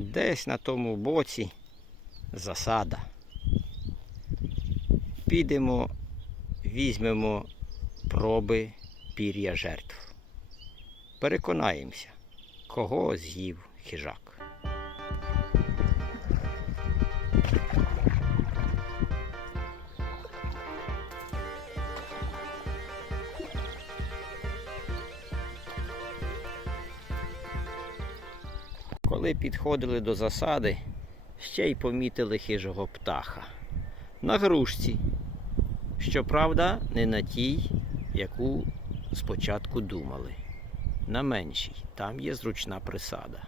Десь на тому боці засада. Підемо, візьмемо проби пір'я жертв. Переконаємося, кого з'їв хижак. Коли підходили до засади, ще й помітили хижого птаха. На грушці. Щоправда, не на тій, яку спочатку думали. На меншій. Там є зручна присада.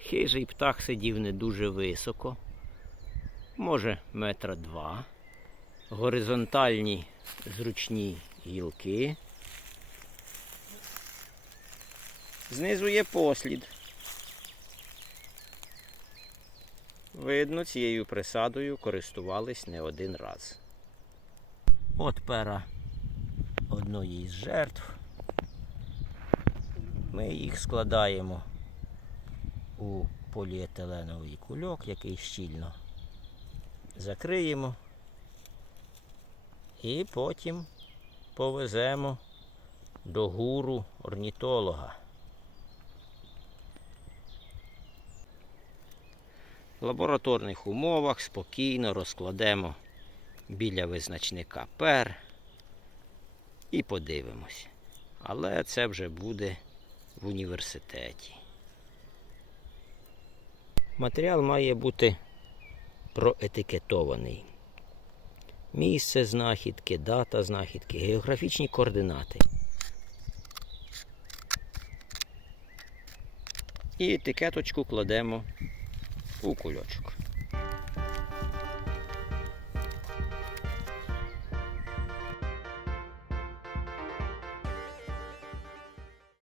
Хижий птах сидів не дуже високо, може метра два. Горизонтальні зручні гілки. Знизу є послід. Видно, цією присадою користувались не один раз. От пера одної з жертв. Ми їх складаємо у поліетиленовий кульок, який щільно закриємо. І потім повеземо до гуру орнітолога. В лабораторних умовах спокійно розкладемо біля визначника пер і подивимось. Але це вже буде в університеті. Матеріал має бути проетикетований. Місце знахідки, дата знахідки, географічні координати. І етикеточку кладемо у кульочок.